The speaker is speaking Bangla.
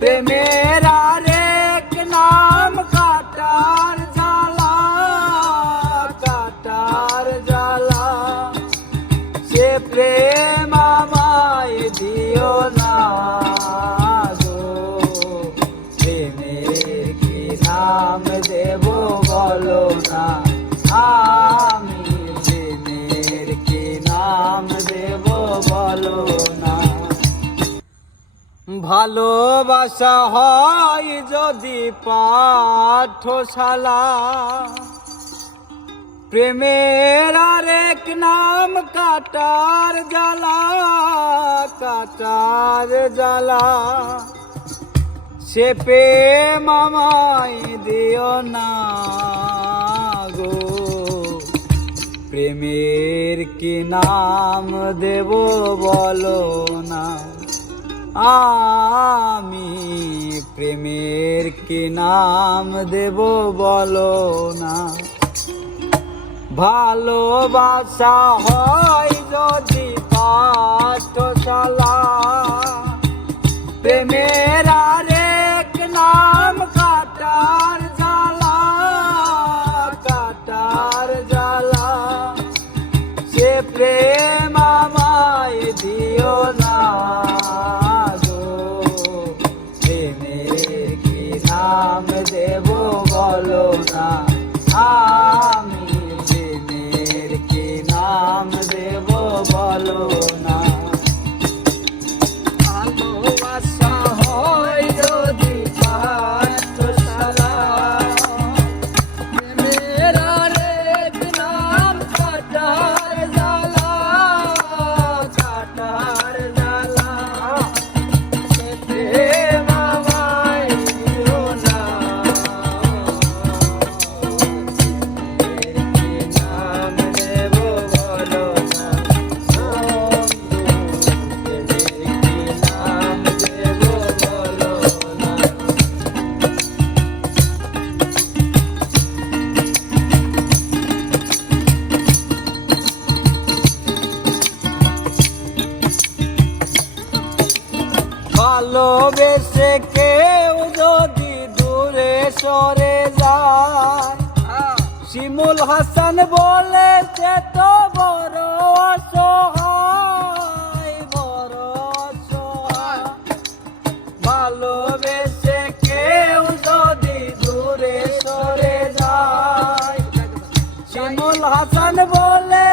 প্রেমের আরেক নাম কাটার জ্বালা কাটার জ্বালা সে প্রেম আমায় দিও না গো প্রেমের কি নাম দেব বলো না আমি ভালোবাসা হয় যদি পাঠশালা। প্রেমের আরেক নাম কাটার জ্বালা কাটার জ্বালা। সে প্রেম আমায় দিও না গো। প্রেমের কি নাম দেব বলো না। আমি প্রেমের কি নাম দেব বলো না? ভালোবাসা হয় যদি পাঠশালা। প্রেমের আরেক নাম কাটার জ্বালা কাটার জ্বালা। সে প্রেম আমায় দিও না। নাম দেব বলো না। আমি কি নাম দেব বলো ভালোবেসে কেউ যদি দূরে সরে যায়। শিমুল হাসান বলে বলেছে তো বড় অসহায় বড় অসহায়। ভালোবেসে কেউ যদি দূরে সরে যায়। শিমুল হাসান বলে